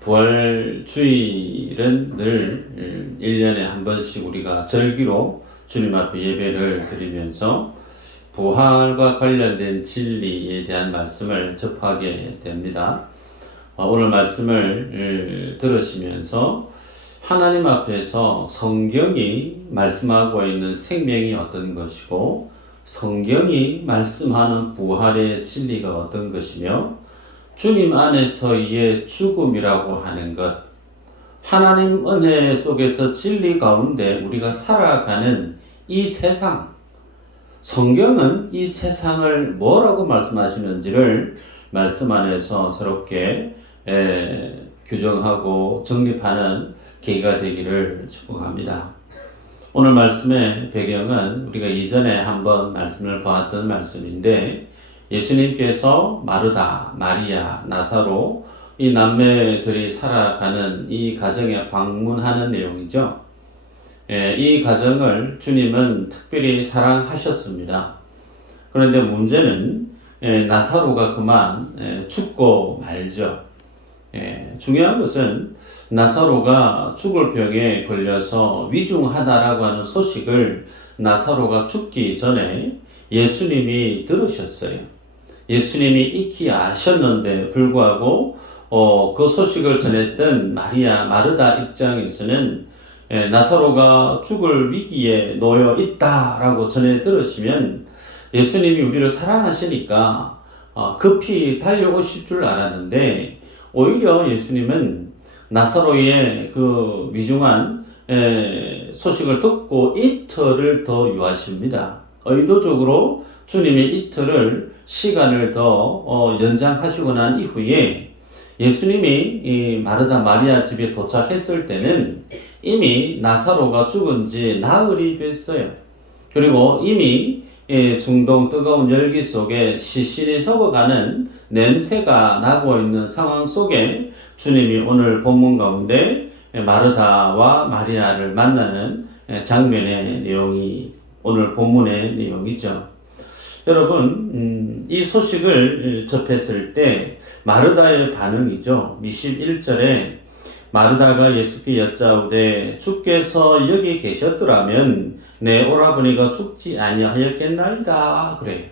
부활주일은 늘 1년에 한 번씩 우리가 절기로 주님 앞에 예배를 드리면서 부활과 관련된 진리에 대한 말씀을 접하게 됩니다. 오늘 말씀을 들으시면서 하나님 앞에서 성경이 말씀하고 있는 생명이 어떤 것이고 성경이 말씀하는 부활의 진리가 어떤 것이며 주님 안에서의 죽음이라고 하는 것, 하나님 은혜 속에서 진리 가운데 우리가 살아가는 이 세상, 성경은 이 세상을 뭐라고 말씀하시는지를 말씀 안에서 새롭게 규정하고 정립하는 계기가 되기를 축복합니다. 오늘 말씀의 배경은 우리가 이전에 한번 말씀을 보았던 말씀인데 예수님께서 마르다, 마리아, 나사로 이 남매들이 살아가는 이 가정에 방문하는 내용이죠. 이 가정을 주님은 특별히 사랑하셨습니다. 그런데 문제는 나사로가 그만 죽고 말죠. 중요한 것은 나사로가 죽을 병에 걸려서 위중하다라고 하는 소식을 나사로가 죽기 전에 예수님이 들으셨어요. 예수님이 익히 아셨는데 불구하고 그 소식을 전했던 마리아, 마르다 입장에서는 나사로가 죽을 위기에 놓여 있다라고 전해 들으시면 예수님이 우리를 사랑하시니까 급히 달려오실 줄 알았는데 오히려 예수님은 나사로의 그 위중한 소식을 듣고 이틀을 더 유하십니다. 의도적으로 주님이 이틀을 시간을 더 연장하시고 난 이후에 예수님이 이 마르다 마리아 집에 도착했을 때는 이미 나사로가 죽은 지 나흘이 됐어요. 그리고 이미 중동 뜨거운 열기 속에 시신이 썩어가는 냄새가 나고 있는 상황 속에 주님이 오늘 본문 가운데 마르다와 마리아를 만나는 장면의 내용이 오늘 본문의 내용이죠. 여러분, 이 소식을 접했을 때 마르다의 반응이죠. 21절에 마르다가 예수께 여짜오되 주께서 여기 계셨더라면 내 오라버니가 죽지 아니하였겠나이다. 그래.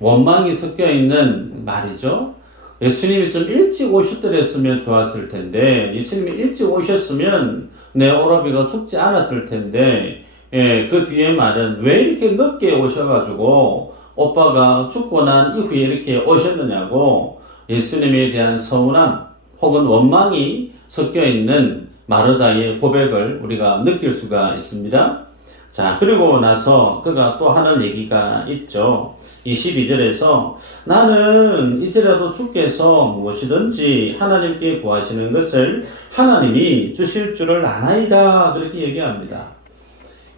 원망이 섞여 있는 말이죠. 예수님이 좀 일찍 오셨더랬으면 좋았을 텐데 예수님이 일찍 오셨으면 내 오라비가 죽지 않았을 텐데 그 뒤에 말은 왜 이렇게 늦게 오셔가지고 오빠가 죽고 난 이후에 이렇게 오셨느냐고 예수님에 대한 서운함 혹은 원망이 섞여 있는 마르다의 고백을 우리가 느낄 수가 있습니다. 자, 그리고 나서 그가 또 하는 얘기가 있죠. 22절에서 나는 이제라도 주께서 무엇이든지 하나님께 구하시는 것을 하나님이 주실 줄을 아나이다. 그렇게 얘기합니다.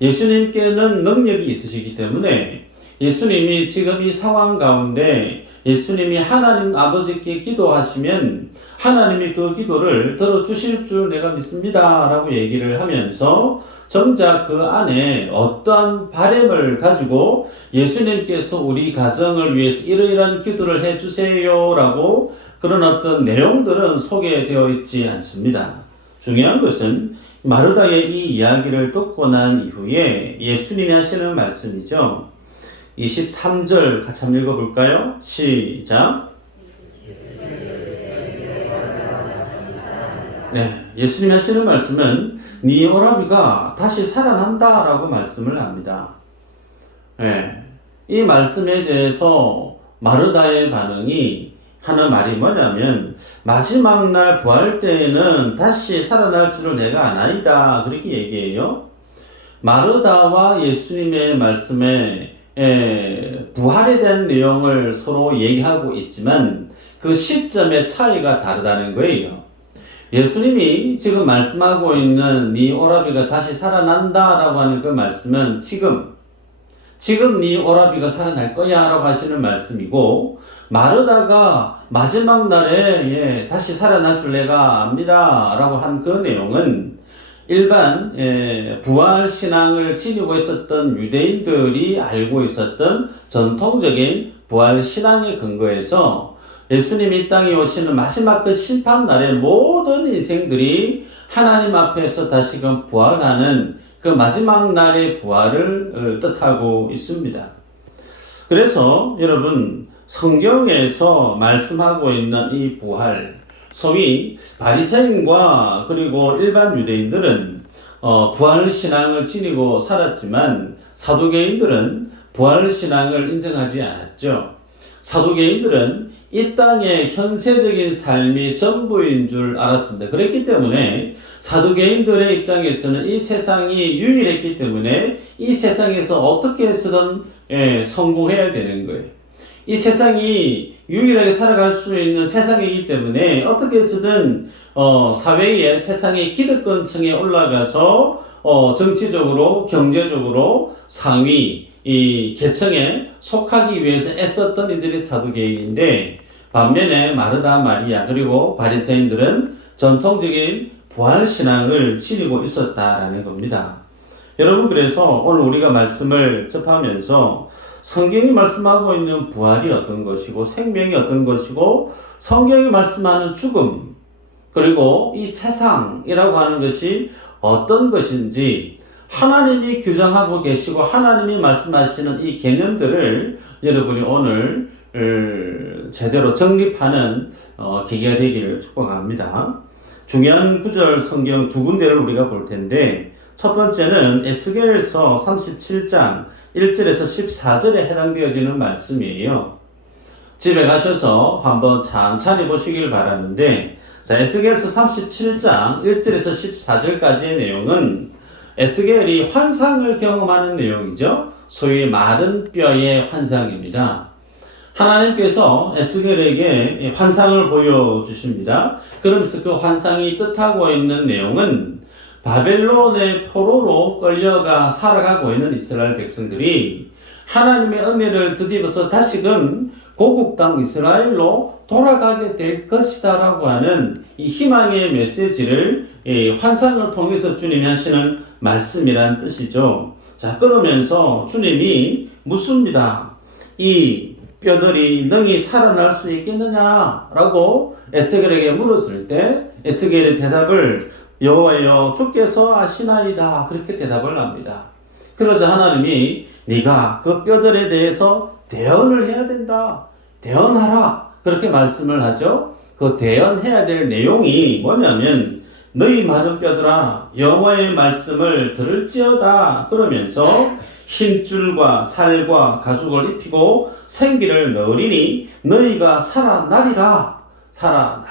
예수님께는 능력이 있으시기 때문에 예수님이 지금 이 상황 가운데 예수님이 하나님 아버지께 기도하시면 하나님이 그 기도를 들어주실 줄 내가 믿습니다. 라고 얘기를 하면서 정작 그 안에 어떠한 바람을 가지고 예수님께서 우리 가정을 위해서 이러이러한 기도를 해주세요. 라고 그런 어떤 내용들은 소개되어 있지 않습니다. 중요한 것은 마르다의 이 이야기를 듣고 난 이후에 예수님이 하시는 말씀이죠. 23절 같이 한번 읽어볼까요? 시작. 네, 예수님이 하시는 말씀은 네 오라비가 다시 살아난다 라고 말씀을 합니다. 네, 이 말씀에 대해서 마르다의 반응이 하는 말이 뭐냐면 마지막 날 부활 때에는 다시 살아날 줄을 내가 아나이다 그렇게 얘기해요. 마르다와 예수님의 말씀에 부활에 대한 내용을 서로 얘기하고 있지만 그 시점의 차이가 다르다는 거예요. 예수님이 지금 말씀하고 있는 네 오라비가 다시 살아난다 라고 하는 그 말씀은 지금 네 오라비가 살아날 거야 라고 하시는 말씀이고 마르다가 마지막 날에 다시 살아날 줄 내가 압니다 라고 한 그 내용은 일반 부활신앙을 지니고 있었던 유대인들이 알고 있었던 전통적인 부활신앙에 근거해서 예수님이 이 땅에 오시는 마지막 그 심판날에 모든 인생들이 하나님 앞에서 다시금 부활하는 그 마지막 날의 부활을 뜻하고 있습니다. 그래서 여러분, 성경에서 말씀하고 있는 이 부활, 소위 바리새인과 그리고 일반 유대인들은 부활 신앙을 지니고 살았지만 사두개인들은 부활 신앙을 인정하지 않았죠. 사두개인들은 이 땅의 현세적인 삶이 전부인 줄 알았습니다. 그랬기 때문에 사두개인들의 입장에서는 이 세상이 유일했기 때문에 이 세상에서 어떻게 해서든 성공해야 되는 거예요. 이 세상이 유일하게 살아갈 수 있는 세상이기 때문에 어떻게 해서든 사회의 세상의 기득권층에 올라가서 정치적으로 경제적으로 상위 이 계층에 속하기 위해서 애썼던 이들이 사두개인인데, 반면에 마르다 마리아 그리고 바리새인들은 전통적인 부활신앙을 지니고 있었다라는 겁니다. 여러분, 그래서 오늘 우리가 말씀을 접하면서 성경이 말씀하고 있는 부활이 어떤 것이고 생명이 어떤 것이고 성경이 말씀하는 죽음 그리고 이 세상이라고 하는 것이 어떤 것인지 하나님이 규정하고 계시고 하나님이 말씀하시는 이 개념들을 여러분이 오늘 제대로 정립하는 계기가 되기를 축복합니다. 중요한 구절 성경 두 군데를 우리가 볼 텐데, 첫 번째는 에스겔서 37장 1절에서 14절에 해당되어지는 말씀이에요. 집에 가셔서 한번 찬찬히 보시길 바라는데, 자, 에스겔서 37장 1절에서 14절까지의 내용은 에스겔이 환상을 경험하는 내용이죠. 소위 마른 뼈의 환상입니다. 하나님께서 에스겔에게 환상을 보여주십니다. 그러면서 그 환상이 뜻하고 있는 내용은 바벨론의 포로로 끌려가 살아가고 있는 이스라엘 백성들이 하나님의 은혜를 뒤집어서 다시금 고국 땅 이스라엘로 돌아가게 될 것이다 라고 하는 이 희망의 메시지를 환상을 통해서 주님이 하시는 말씀이란 뜻이죠. 자, 그러면서 주님이 묻습니다. 이 뼈들이 능히 살아날 수 있겠느냐라고 에스겔에게 물었을 때 에스겔의 대답을 여호와여 주께서 아시나이다 그렇게 대답을 합니다. 그러자 하나님이 네가 그 뼈들에 대해서 대언을 해야 된다. 대언하라. 그렇게 말씀을 하죠. 그 대언해야 될 내용이 뭐냐면 너희 마른 뼈들아 여호와의 말씀을 들을지어다. 그러면서 힘줄과 살과 가죽을 입히고 생기를 넣으리니 너희가 살아나리라. 살아나리라.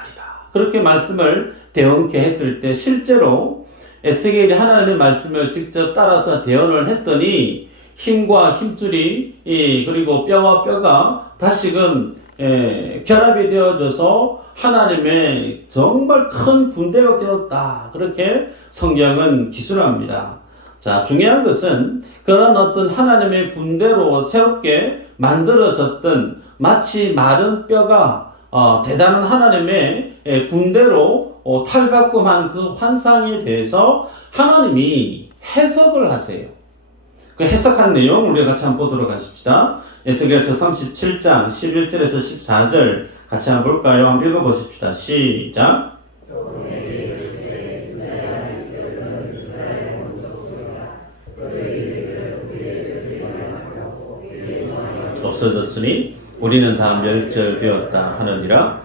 그렇게 말씀을 대언케 했을 때 실제로 에스겔이 하나님의 말씀을 직접 따라서 대언을 했더니 힘과 힘줄이 그리고 뼈와 뼈가 다시금 결합이 되어져서 하나님의 정말 큰 군대가 되었다. 그렇게 성경은 기술합니다. 자, 중요한 것은 그런 어떤 하나님의 군대로 새롭게 만들어졌던 마치 마른 뼈가 대단한 하나님의 군대로 탈바꿈한 그 환상에 대해서 하나님이 해석을 하세요. 그 해석한 내용 우리가 같이 한번 보도록 하십시다. 에스겔서 37장 11절에서 14절 같이 한번 볼까요? 한번 읽어보십시다. 시작. 없어졌으니 우리는 다 멸절되었다 하느니라.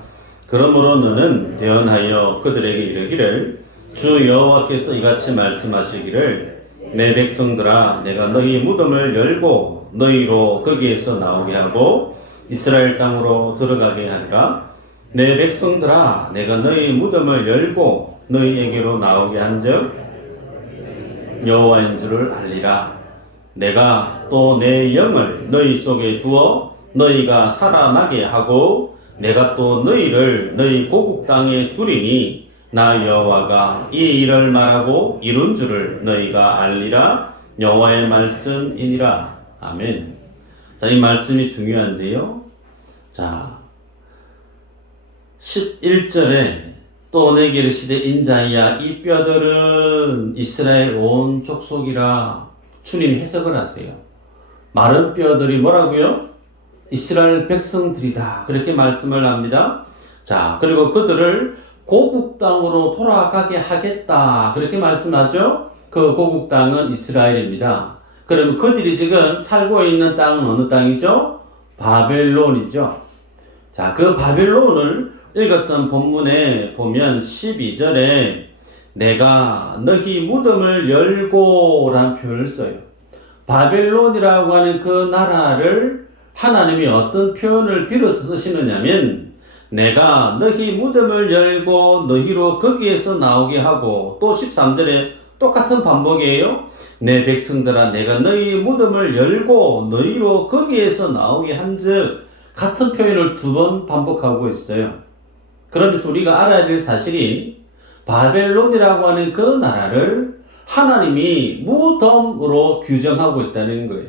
그러므로 너는 대언하여 그들에게 이르기를 주 여호와께서 이같이 말씀하시기를 내 백성들아 내가 너희 무덤을 열고 너희로 거기에서 나오게 하고 이스라엘 땅으로 들어가게 하리라. 내 백성들아 내가 너희 무덤을 열고 너희에게로 나오게 한즉 여호와인 줄을 알리라. 내가 또 내 영을 너희 속에 두어 너희가 살아나게 하고 내가 또 너희를 너희 고국 땅에 두리니 나 여호와가 이 일을 말하고 이룬 줄을 너희가 알리라. 여호와의 말씀이니라. 아멘. 자, 이 말씀이 중요한데요. 자, 11절에 또 내게 이르시되 인자야 이 뼈들은 이스라엘 온 족속이라. 주님이 해석을 하세요. 마른 뼈들이 뭐라고요? 이스라엘 백성들이다. 그렇게 말씀을 합니다. 자, 그리고 그들을 고국 땅으로 돌아가게 하겠다. 그렇게 말씀하죠. 그 고국 땅은 이스라엘입니다. 그럼 그들이 지금 살고 있는 땅은 어느 땅이죠? 바벨론이죠. 자, 그 바벨론을 읽었던 본문에 보면 12절에 내가 너희 무덤을 열고 라는 표현을 써요. 바벨론이라고 하는 그 나라를 하나님이 어떤 표현을 빌어서 쓰시느냐면 내가 너희 무덤을 열고 너희로 거기에서 나오게 하고, 또 13절에 똑같은 반복이에요. 내 백성들아 내가 너희 무덤을 열고 너희로 거기에서 나오게 한즉, 같은 표현을 2번 반복하고 있어요. 그러면서 우리가 알아야 될 사실이 바벨론이라고 하는 그 나라를 하나님이 무덤으로 규정하고 있다는 거예요.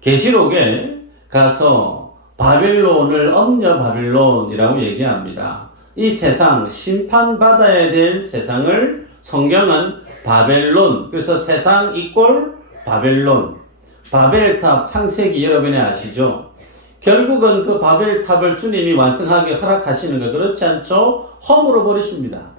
계시록에 가서 바벨론을 엄녀 바벨론이라고 얘기합니다. 이 세상, 심판받아야 될 세상을 성경은 바벨론, 그래서 세상 이꼴 바벨론, 바벨탑 창세기 여러분이 아시죠? 결국은 그 바벨탑을 주님이 완성하게 허락하시는 거 그렇지 않죠? 허물어 버리십니다.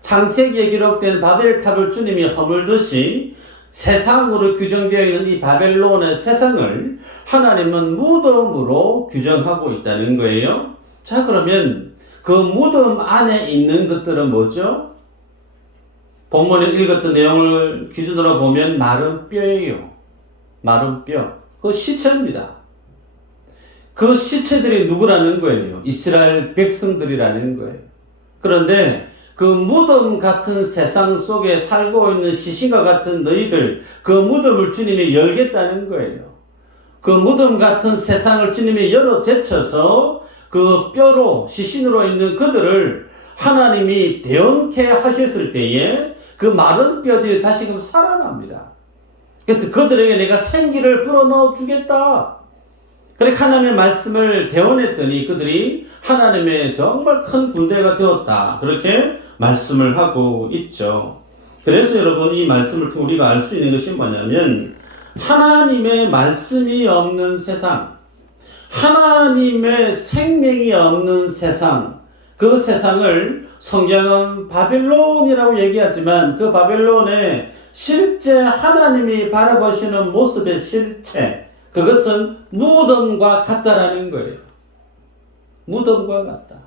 창세기에 기록된 바벨탑을 주님이 허물듯이 세상으로 규정되어 있는 이 바벨론의 세상을 하나님은 무덤으로 규정하고 있다는 거예요. 자, 그러면 그 무덤 안에 있는 것들은 뭐죠? 본문에 읽었던 내용을 기준으로 보면 마른 뼈예요. 마른 뼈. 그 시체입니다. 그 시체들이 누구라는 거예요? 이스라엘 백성들이라는 거예요. 그런데 그 무덤 같은 세상 속에 살고 있는 시신과 같은 너희들, 그 무덤을 주님이 열겠다는 거예요. 그 무덤 같은 세상을 주님이 열어 제쳐서 그 뼈로, 시신으로 있는 그들을 하나님이 대언케 하셨을 때에 그 마른 뼈들이 다시금 살아납니다. 그래서 그들에게 내가 생기를 불어넣어 주겠다. 그렇게 하나님의 말씀을 대언했더니 그들이 하나님의 정말 큰 군대가 되었다. 그렇게 말씀을 하고 있죠. 그래서 여러분, 이 말씀을 통해 우리가 알 수 있는 것이 뭐냐면 하나님의 말씀이 없는 세상, 하나님의 생명이 없는 세상, 그 세상을 성경은 바벨론이라고 얘기하지만 그 바벨론의 실제 하나님이 바라보시는 모습의 실체, 그것은 무덤과 같다라는 거예요. 무덤과 같다.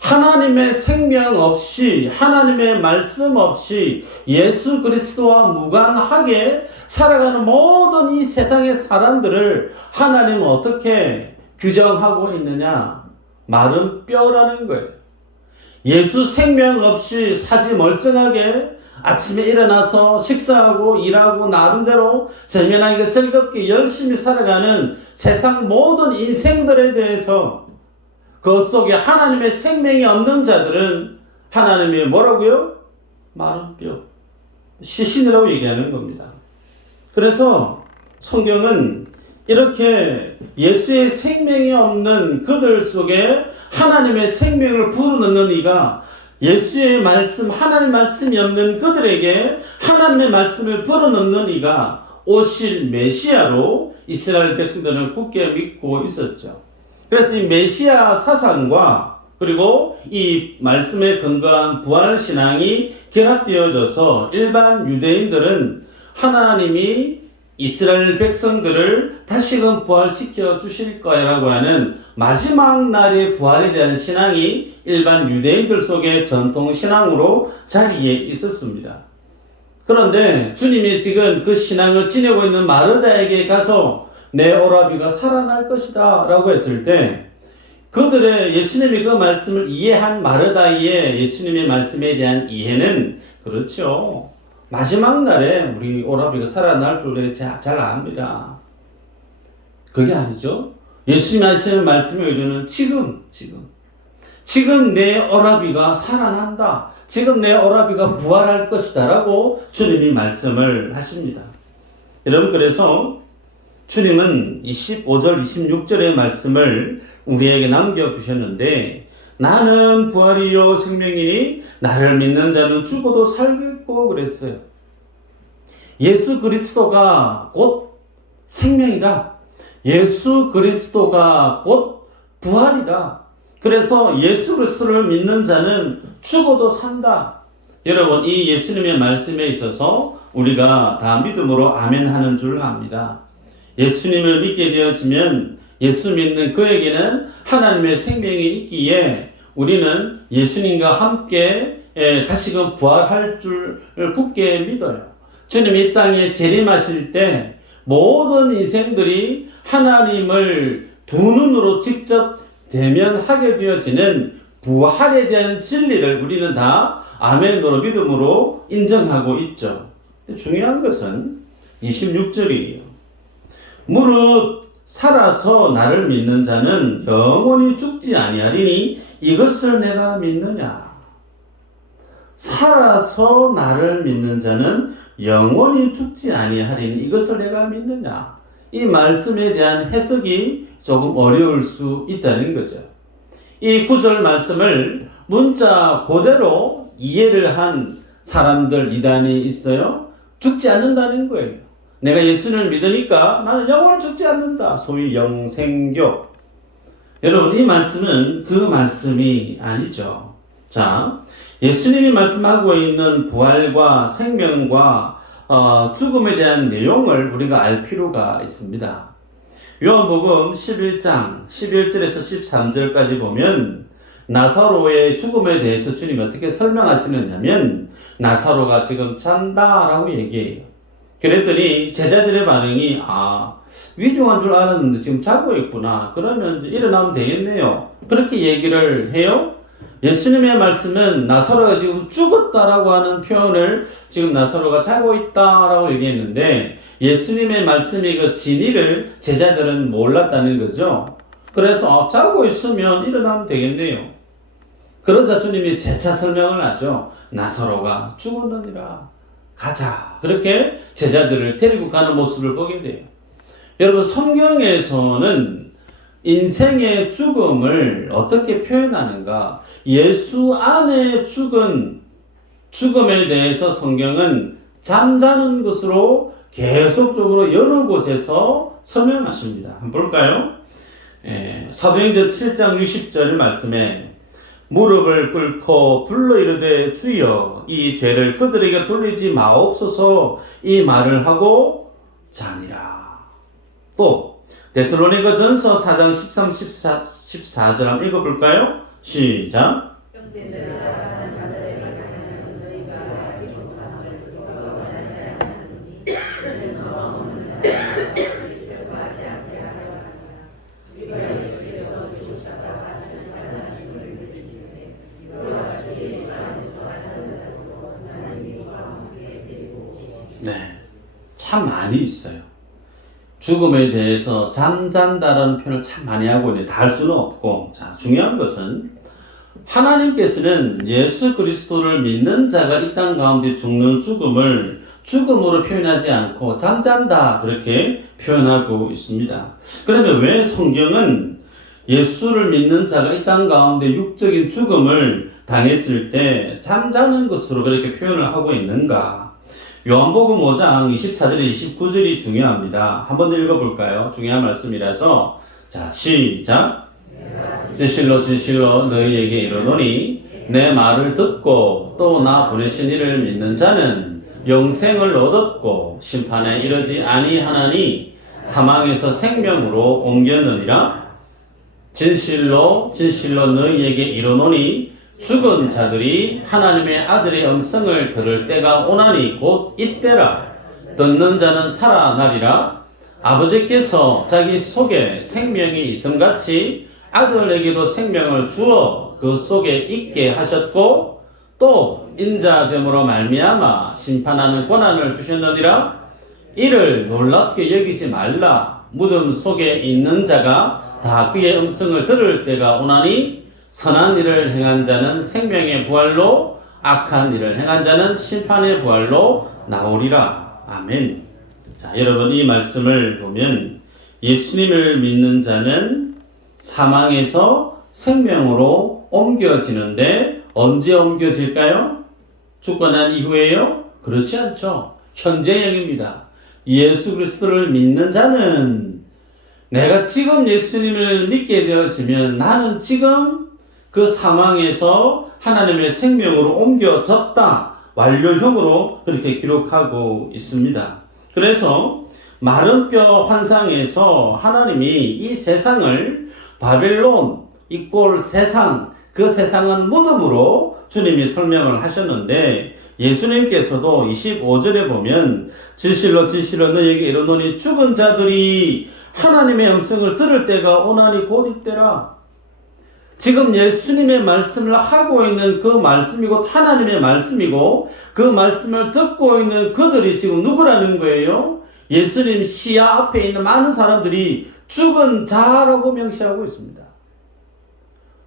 하나님의 생명 없이, 하나님의 말씀 없이 예수 그리스도와 무관하게 살아가는 모든 이 세상의 사람들을 하나님은 어떻게 규정하고 있느냐? 마른 뼈라는 거예요. 예수 생명 없이 사지 멀쩡하게 아침에 일어나서 식사하고 일하고 나름대로 재미나게 즐겁게 열심히 살아가는 세상 모든 인생들에 대해서 그 속에 하나님의 생명이 없는 자들은 하나님이 뭐라고요? 마른 뼈, 시신이라고 얘기하는 겁니다. 그래서 성경은 이렇게 예수의 생명이 없는 그들 속에 하나님의 생명을 불어넣는 이가, 예수의 말씀, 하나님의 말씀이 없는 그들에게 하나님의 말씀을 불어넣는 이가 오실 메시아로 이스라엘 백성들은 굳게 믿고 있었죠. 그래서 이 메시아 사상과 그리고 이 말씀에 근거한 부활신앙이 결합되어져서 일반 유대인들은 하나님이 이스라엘 백성들을 다시금 부활시켜 주실 거라고 하는 마지막 날의 부활에 대한 신앙이 일반 유대인들 속의 전통 신앙으로 자리에 있었습니다. 그런데 주님이 지금 그 신앙을 지내고 있는 마르다에게 가서 내 오라비가 살아날 것이다 라고 했을 때 그들의 예수님이 그 말씀을 이해한 마르다의 예수님의 말씀에 대한 이해는 그렇죠. 마지막 날에 우리 오라비가 살아날 줄에 잘 압니다. 그게 아니죠. 예수님 하시는 말씀의 의도는 지금 내 오라비가 살아난다. 지금 내 오라비가 부활할 것이다 라고 주님이 말씀을 하십니다. 여러분, 그래서 주님은 25절 26절의 말씀을 우리에게 남겨주셨는데 나는 부활이요 생명이니 나를 믿는 자는 죽어도 살겠고 그랬어요. 예수 그리스도가 곧 생명이다. 예수 그리스도가 곧 부활이다. 그래서 예수 그리스도를 믿는 자는 죽어도 산다. 여러분, 이 예수님의 말씀에 있어서 우리가 다 믿음으로 아멘 하는 줄 압니다. 예수님을 믿게 되어지면 예수 믿는 그에게는 하나님의 생명이 있기에 우리는 예수님과 함께 다시금 부활할 줄을 굳게 믿어요. 주님이 이 땅에 재림하실 때 모든 인생들이 하나님을 두 눈으로 직접 대면하게 되어지는 부활에 대한 진리를 우리는 다 아멘으로 믿음으로 인정하고 있죠. 중요한 것은 26절이에요. 무릇 살아서 나를 믿는 자는 영원히 죽지 아니하리니 이것을 내가 믿느냐. 살아서 나를 믿는 자는 영원히 죽지 아니하리니 이것을 내가 믿느냐. 이 말씀에 대한 해석이 조금 어려울 수 있다는 거죠. 이 구절 말씀을 문자 그대로 이해를 한 사람들 이단이 있어요. 죽지 않는다는 거예요. 내가 예수를 믿으니까 나는 영원히 죽지 않는다. 소위 영생교. 여러분, 이 말씀은 그 말씀이 아니죠. 자, 예수님이 말씀하고 있는 부활과 생명과 죽음에 대한 내용을 우리가 알 필요가 있습니다. 요한복음 11장 11절에서 13절까지 보면 나사로의 죽음에 대해서 주님이 어떻게 설명하시느냐면 나사로가 지금 잔다라고 얘기해요. 그랬더니 제자들의 반응이 위중한 줄 알았는데 지금 자고 있구나. 그러면 일어나면 되겠네요. 그렇게 얘기를 해요. 예수님의 말씀은 나사로가 지금 죽었다라고 하는 표현을 지금 나사로가 자고 있다라고 얘기했는데 예수님의 말씀의 그 진위를 제자들은 몰랐다는 거죠. 그래서 자고 있으면 일어나면 되겠네요. 그러자 주님이 재차 설명을 하죠. 나사로가 죽었느니라. 가자. 그렇게 제자들을 데리고 가는 모습을 보게 돼요. 여러분, 성경에서는 인생의 죽음을 어떻게 표현하는가? 예수 안에 죽은 죽음에 대해서 성경은 잠자는 것으로 계속적으로 여러 곳에서 설명하십니다. 한번 볼까요? 사도행전 7장 60절 말씀에 무릎을 꿇고 불러 이르되 주여 이 죄를 그들에게 돌리지 마옵소서 이 말을 하고 자니라. 또 데살로니가전서 4장 13, 14절 한번 읽어볼까요? 시작. 네, 참 많이 있어요. 죽음에 대해서 잠잔다라는 표현을 참 많이 하고 있는데 다 할 수는 없고, 자, 중요한 것은 하나님께서는 예수 그리스도를 믿는 자가 이 땅 가운데 죽는 죽음을 죽음으로 표현하지 않고 잠잔다 그렇게 표현하고 있습니다. 그러면 왜 성경은 예수를 믿는 자가 이 땅 가운데 육적인 죽음을 당했을 때 잠자는 것으로 그렇게 표현을 하고 있는가? 요한복음 5장 24절에 29절이 중요합니다. 한번 읽어볼까요? 중요한 말씀이라서. 자, 시작. 진실로 진실로 너희에게 이르노니 내 말을 듣고 또 나 보내신 이를 믿는 자는 영생을 얻었고 심판에 이르지 아니하나니 사망에서 생명으로 옮겼느니라. 진실로 진실로 너희에게 이르노니 죽은 자들이 하나님의 아들의 음성을 들을 때가 오나니 곧 이때라. 듣는 자는 살아나리라. 아버지께서 자기 속에 생명이 있음같이 아들에게도 생명을 주어 그 속에 있게 하셨고 또 인자됨으로 말미암아 심판하는 권한을 주셨느니라. 이를 놀랍게 여기지 말라. 무덤 속에 있는 자가 다 그의 음성을 들을 때가 오나니 선한 일을 행한 자는 생명의 부활로 악한 일을 행한 자는 심판의 부활로 나오리라. 아멘. 자, 여러분, 이 말씀을 보면 예수님을 믿는 자는 사망에서 생명으로 옮겨지는데 언제 옮겨질까요? 죽고 난 이후에요? 그렇지 않죠. 현재형입니다. 예수 그리스도를 믿는 자는 내가 지금 예수님을 믿게 되어지면 나는 지금 그 상황에서 하나님의 생명으로 옮겨졌다. 완료형으로 그렇게 기록하고 있습니다. 그래서 마른 뼈 환상에서 하나님이 이 세상을 바벨론 이꼴 세상, 그 세상은 무덤으로 주님이 설명을 하셨는데, 예수님께서도 25절에 보면 진실로 진실로 너희에게 이르노니 죽은 자들이 하나님의 음성을 들을 때가 오나니 곧 이때라. 지금 예수님의 말씀을 하고 있는 그 말씀이 곧 하나님의 말씀이고, 그 말씀을 듣고 있는 그들이 지금 누구라는 거예요? 예수님 시야 앞에 있는 많은 사람들이 죽은 자라고 명시하고 있습니다.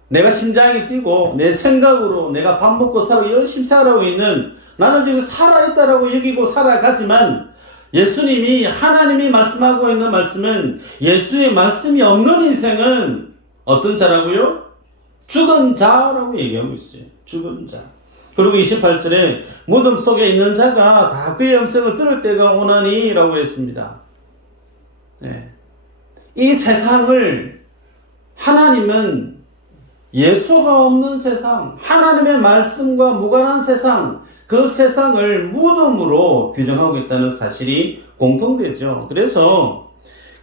내가 심장이 뛰고 내 생각으로 내가 밥 먹고 살고 열심히 살아가고 있는, 나는 지금 살아있다라고 여기고 살아가지만, 예수님이 하나님이 말씀하고 있는 말씀은, 예수의 말씀이 없는 인생은 어떤 자라고요? 죽은 자라고 얘기하고 있어요. 죽은 자. 그리고 28절에 무덤 속에 있는 자가 다 그의 음성을 들을 때가 오나니 라고 했습니다. 네. 이 세상을 하나님은 예수가 없는 세상, 하나님의 말씀과 무관한 세상, 그 세상을 무덤으로 규정하고 있다는 사실이 공통되죠. 그래서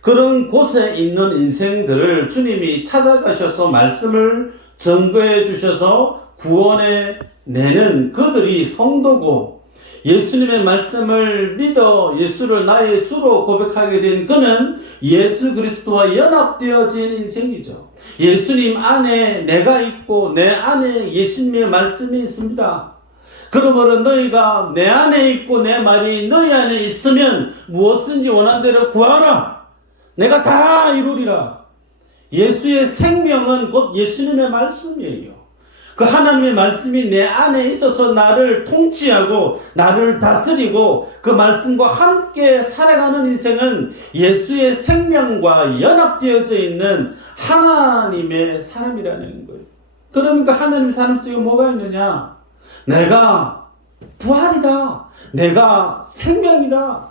그런 곳에 있는 인생들을 주님이 찾아가셔서 말씀을 증거해 주셔서 구원해 내는 그들이 성도고, 예수님의 말씀을 믿어 예수를 나의 주로 고백하게 된 그는 예수 그리스도와 연합되어진 인생이죠. 예수님 안에 내가 있고 내 안에 예수님의 말씀이 있습니다. 그러므로 너희가 내 안에 있고 내 말이 너희 안에 있으면 무엇든지 원하는 대로 구하라. 내가 다 이루리라. 예수의 생명은 곧 예수님의 말씀이에요. 그 하나님의 말씀이 내 안에 있어서 나를 통치하고 나를 다스리고 그 말씀과 함께 살아가는 인생은 예수의 생명과 연합되어져 있는 하나님의 사람이라는 거예요. 그러니까 하나님의 사람 속에 뭐가 있느냐? 내가 부활이다. 내가 생명이다.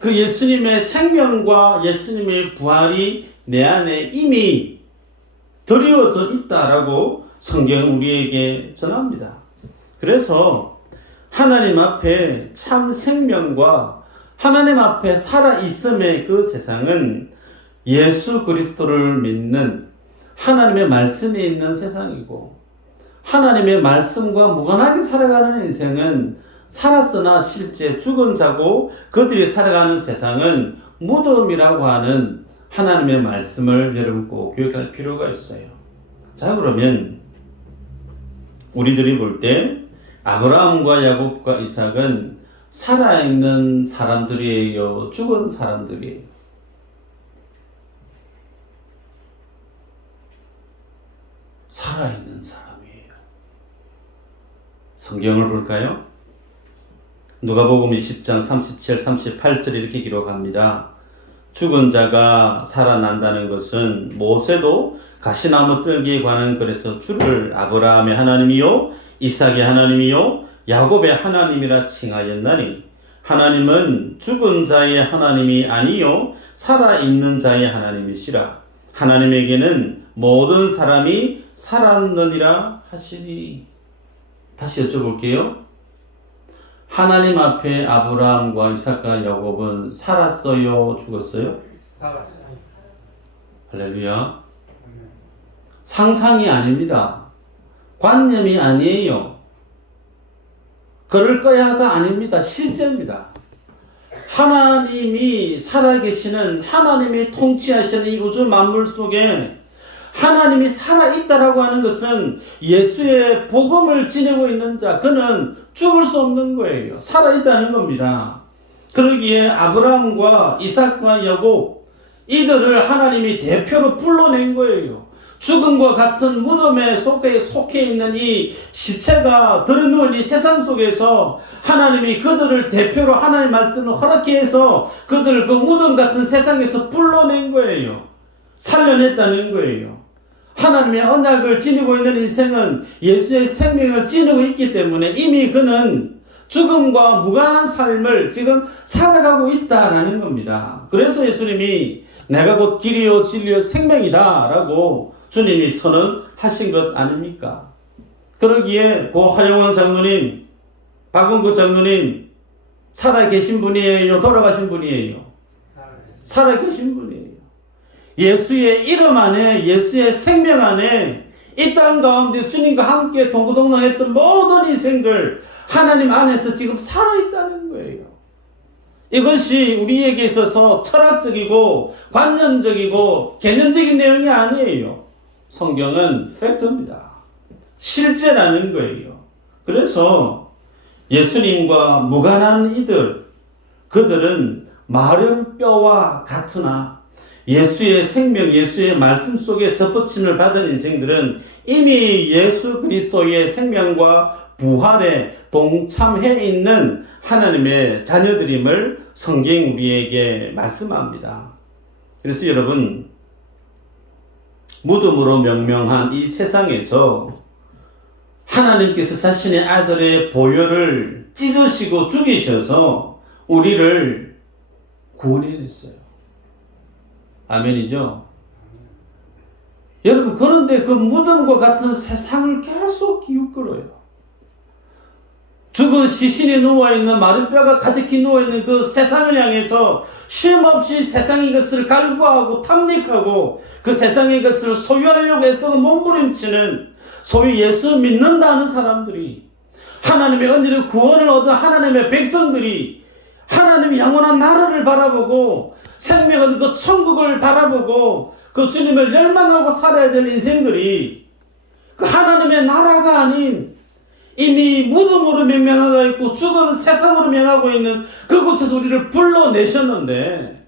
그 예수님의 생명과 예수님의 부활이 내 안에 이미 드리워져 있다라고 성경은 우리에게 전합니다. 그래서 하나님 앞에 참 생명과 하나님 앞에 살아있음의 그 세상은 예수 그리스도를 믿는 하나님의 말씀이 있는 세상이고, 하나님의 말씀과 무관하게 살아가는 인생은 살았으나 실제 죽은 자고, 그들이 살아가는 세상은 무덤이라고 하는 하나님의 말씀을 여러분 꼭 기억할 필요가 있어요. 자, 그러면 우리들이 볼 때 아브라함과 야곱과 이삭은 살아있는 사람들이에요? 죽은 사람들이에요? 살아있는 사람이에요. 성경을 볼까요? 누가복음 20장 37, 38절 이렇게 기록합니다. 죽은 자가 살아난다는 것은 모세도 가시나무 뜰기에 관한 글에서 주를 아브라함의 하나님이요 이삭의 하나님이요 야곱의 하나님이라 칭하였나니, 하나님은 죽은 자의 하나님이 아니요 살아있는 자의 하나님이시라. 하나님에게는 모든 사람이 살았느니라 하시니. 다시 여쭤볼게요. 하나님 앞에 아브라함과 이삭과 야곱은 살았어요? 죽었어요? 살았어요. 할렐루야. 상상이 아닙니다. 관념이 아니에요. 그럴 거야가 아닙니다. 실제입니다. 하나님이 살아계시는, 하나님이 통치하시는 이 우주 만물 속에 하나님이 살아있다라고 하는 것은 예수의 복음을 지니고 있는 자, 그는 죽을 수 없는 거예요. 살아있다는 겁니다. 그러기에 아브라함과 이삭과 야곱, 이들을 하나님이 대표로 불러낸 거예요. 죽음과 같은 무덤에 속해 있는 이 시체가 들어누운 이 세상 속에서 하나님이 그들을 대표로 하나님의 말씀을 허락해 해서 그들을 그 무덤 같은 세상에서 불러낸 거예요. 살려냈다는 거예요. 하나님의 언약을 지니고 있는 인생은 예수의 생명을 지니고 있기 때문에 이미 그는 죽음과 무관한 삶을 지금 살아가고 있다라는 겁니다. 그래서 예수님이 내가 곧 길이요 진리요 생명이다 라고 주님이 선언하신 것 아닙니까? 그러기에 고 하영원 장로님, 박은구 장로님 살아계신 분이에요? 돌아가신 분이에요? 살아계신 분이에요. 예수의 이름 안에, 예수의 생명 안에 이 땅 가운데 주님과 함께 동고동락했던 모든 인생들 하나님 안에서 지금 살아있다는 거예요. 이것이 우리에게 있어서 철학적이고 관념적이고 개념적인 내용이 아니에요. 성경은 팩트입니다. 실제라는 거예요. 그래서 예수님과 무관한 이들, 그들은 마른 뼈와 같으나 예수의 생명, 예수의 말씀 속에 접붙임을 받은 인생들은 이미 예수 그리스도의 생명과 부활에 동참해 있는 하나님의 자녀들임을 성경이 우리에게 말씀합니다. 그래서 여러분, 무덤으로 명명한 이 세상에서 하나님께서 자신의 아들의 보혈을 찢으시고 죽이셔서 우리를 구원해냈어요. 아멘이죠? 여러분, 그런데 그 무덤과 같은 세상을 계속 기웃거려요. 죽은 시신이 누워있는 마른 뼈가 가득히 누워있는 그 세상을 향해서 쉼없이 세상의 것을 갈구하고 탐닉하고 그 세상의 것을 소유하려고 애써서 몸부림치는 소위 예수 믿는다는 사람들이, 하나님의 은혜를 구원을 얻은 하나님의 백성들이 하나님의 영원한 나라를 바라보고 생명은 그 천국을 바라보고 그 주님을 열망하고 살아야 될 인생들이 그 하나님의 나라가 아닌 이미 무덤으로 명명하고 있고 죽은 세상으로 명하고 있는 그곳에서 우리를 불러내셨는데,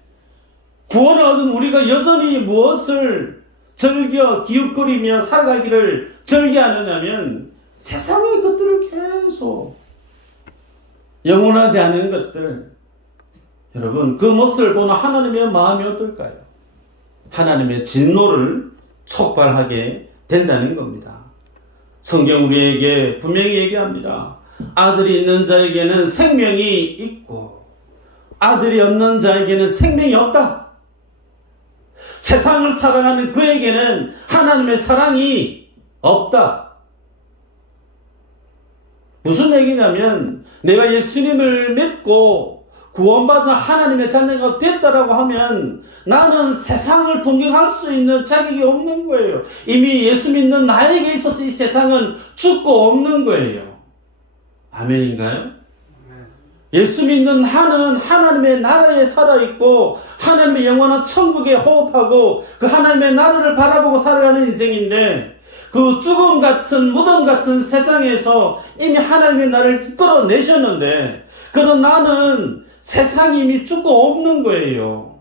구원을 얻은 우리가 여전히 무엇을 즐겨 기웃거리며 살아가기를 즐겨하느냐면 세상의 것들을 계속, 영원하지 않은 것들. 여러분, 그 모습을 보는 하나님의 마음이 어떨까요? 하나님의 진노를 촉발하게 된다는 겁니다. 성경 우리에게 분명히 얘기합니다. 아들이 있는 자에게는 생명이 있고 아들이 없는 자에게는 생명이 없다. 세상을 사랑하는 그에게는 하나님의 사랑이 없다. 무슨 얘기냐면, 내가 예수님을 믿고 구원받은 하나님의 자녀가 됐다라고 하면 나는 세상을 동경할 수 있는 자격이 없는 거예요. 이미 예수 믿는 나에게 있어서 이 세상은 죽고 없는 거예요. 아멘인가요? 예수 믿는 나는 하나님의 나라에 살아있고 하나님의 영원한 천국에 호흡하고 그 하나님의 나라를 바라보고 살아가는 인생인데, 그 죽음 같은 무덤 같은 세상에서 이미 하나님의 나를 이끌어내셨는데, 그런 나는 세상이 이미 죽고 없는 거예요.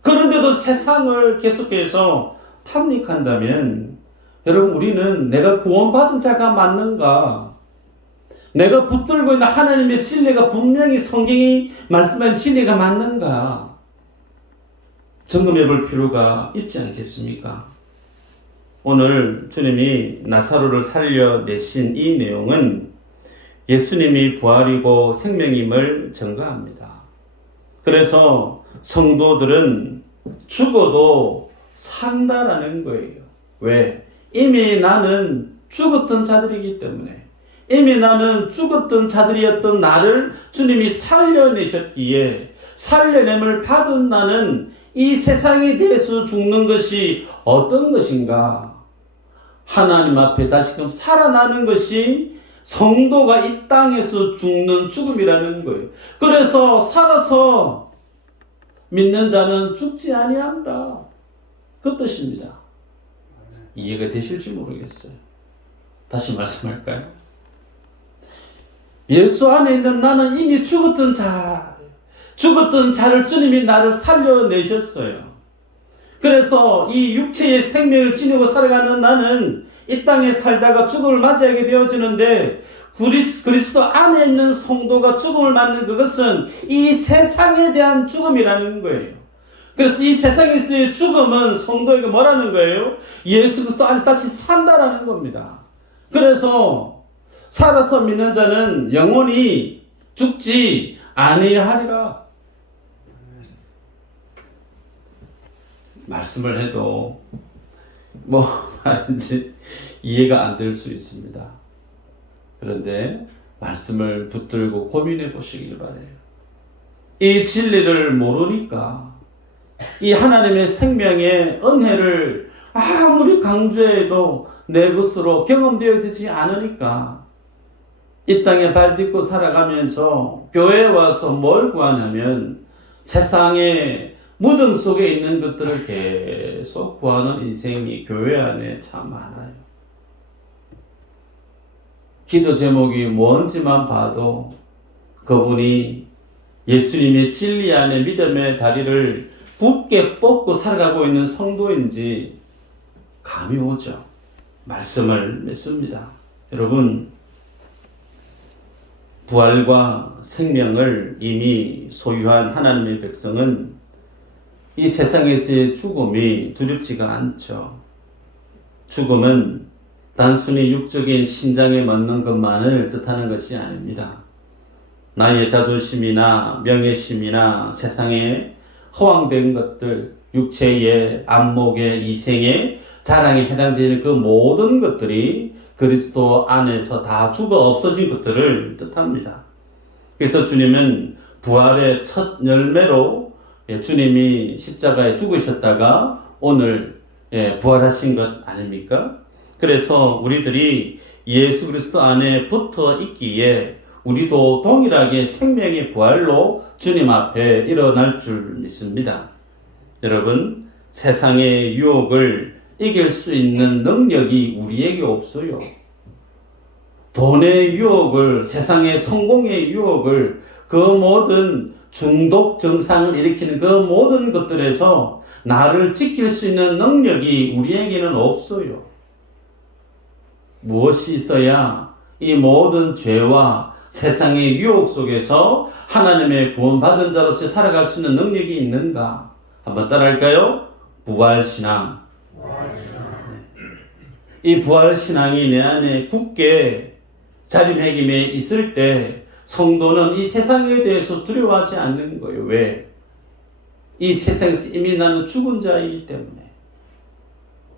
그런데도 세상을 계속해서 탐닉한다면, 여러분, 우리는 내가 구원받은 자가 맞는가? 내가 붙들고 있는 하나님의 진리가 분명히 성경이 말씀한 진리가 맞는가? 점검해 볼 필요가 있지 않겠습니까? 오늘 주님이 나사로를 살려내신 이 내용은 예수님이 부활이고 생명임을 증거합니다. 그래서 성도들은 죽어도 산다라는 거예요. 왜? 이미 나는 죽었던 자들이기 때문에, 이미 나는 죽었던 자들이었던 나를 주님이 살려내셨기에 살려냄을 받은 나는 이 세상에 대해서 죽는 것이 어떤 것인가? 하나님 앞에 다시금 살아나는 것이 성도가 이 땅에서 죽는 죽음이라는 거예요. 그래서 살아서 믿는 자는 죽지 아니한다, 그 뜻입니다. 이해가 되실지 모르겠어요. 다시 말씀할까요? 예수 안에 있는 나는 이미 죽었던 자를 주님이 나를 살려내셨어요. 그래서 이 육체의 생명을 지니고 살아가는 나는 이 땅에 살다가 죽음을 맞이하게 되어지는데, 그리스도 안에 있는 성도가 죽음을 맞는 그것은 이 세상에 대한 죽음이라는 거예요. 그래서 이 세상에서의 죽음은 성도에게 뭐라는 거예요? 예수 그리스도 안에서 다시 산다라는 겁니다. 그래서 살아서 믿는 자는 영원히 죽지 아니하리라. 말씀을 해도 뭐 말인지 이해가 안 될 수 있습니다. 그런데 말씀을 붙들고 고민해 보시길 바래요. 이 진리를 모르니까 이 하나님의 생명의 은혜를 아무리 강조해도 내 것으로 경험되어지지 않으니까 이 땅에 발 딛고 살아가면서 교회에 와서 뭘 구하냐면 세상의 무덤 속에 있는 것들을 계속 구하는 인생이 교회 안에 참 많아요. 기도 제목이 뭔지만 봐도 그분이 예수님의 진리 안에 믿음의 다리를 굳게 뻗고 살아가고 있는 성도인지 감이 오죠. 말씀을 맺습니다. 여러분, 부활과 생명을 이미 소유한 하나님의 백성은 이 세상에서의 죽음이 두렵지가 않죠. 죽음은 단순히 육적인 심장에 맞는 것만을 뜻하는 것이 아닙니다. 나의 자존심이나 명예심이나 세상에 허황된 것들, 육체의 안목의 이생의 자랑에 해당되는 그 모든 것들이 그리스도 안에서 다 죽어 없어진 것들을 뜻합니다. 그래서 주님은 부활의 첫 열매로 주님이 십자가에 죽으셨다가 오늘 부활하신 것 아닙니까? 그래서 우리들이 예수 그리스도 안에 붙어 있기에 우리도 동일하게 생명의 부활로 주님 앞에 일어날 줄 믿습니다. 여러분, 세상의 유혹을 이길 수 있는 능력이 우리에게 없어요. 돈의 유혹을, 세상의 성공의 유혹을, 그 모든 중독 증상을 일으키는 그 모든 것들에서 나를 지킬 수 있는 능력이 우리에게는 없어요. 무엇이 있어야 이 모든 죄와 세상의 유혹 속에서 하나님의 구원받은 자로서 살아갈 수 있는 능력이 있는가? 한번 따라할까요? 부활신앙. 이 부활신앙이 내 안에 굳게 자리매김에 있을 때 성도는 이 세상에 대해서 두려워하지 않는 거예요. 왜? 이 세상에서 이미 나는 죽은 자이기 때문에.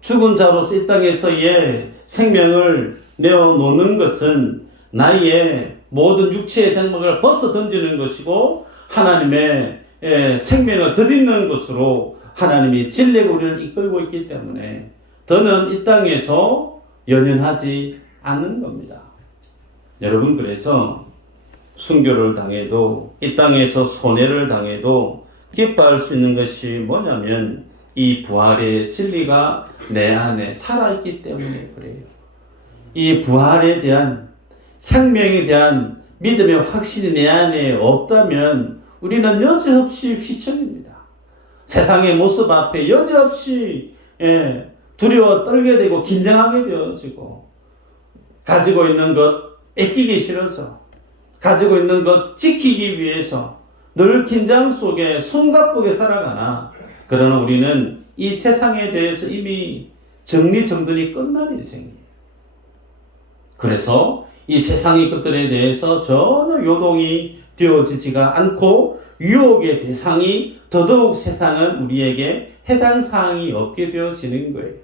죽은 자로서 이 땅에서의 생명을 내어놓는 것은 나의 모든 육체의 장막을 벗어 던지는 것이고 하나님의 생명을 덧입는 것으로 하나님이 진리가 우리를 이끌고 있기 때문에 더는 이 땅에서 연연하지 않는 겁니다. 여러분, 그래서 순교를 당해도 이 땅에서 손해를 당해도 기뻐할 수 있는 것이 뭐냐면 이 부활의 진리가 내 안에 살아있기 때문에 그래요. 이 부활에 대한 생명에 대한 믿음의 확신이 내 안에 없다면 우리는 여지없이 휘청입니다. 세상의 모습 앞에 여지없이 두려워 떨게 되고 긴장하게 되어지고 가지고 있는 것 뺏기기 싫어서 가지고 있는 것 지키기 위해서 늘 긴장 속에 숨가쁘게 살아가나 그러나 우리는 이 세상에 대해서 이미 정리정돈이 끝난 인생이에요. 그래서 이 세상의 것들에 대해서 전혀 요동이 되어지지가 않고 유혹의 대상이 더더욱 세상은 우리에게 해당 사항이 없게 되어지는 거예요.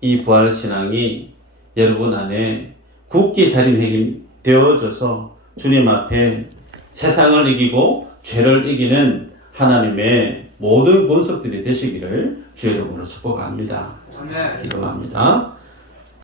이 부활신앙이 여러분 안에 굳게 자리매김되어져서 주님 앞에 세상을 이기고 죄를 이기는 하나님의 모든 본석들이 되시기를 주의 이름으로 축복합니다. 기도합니다.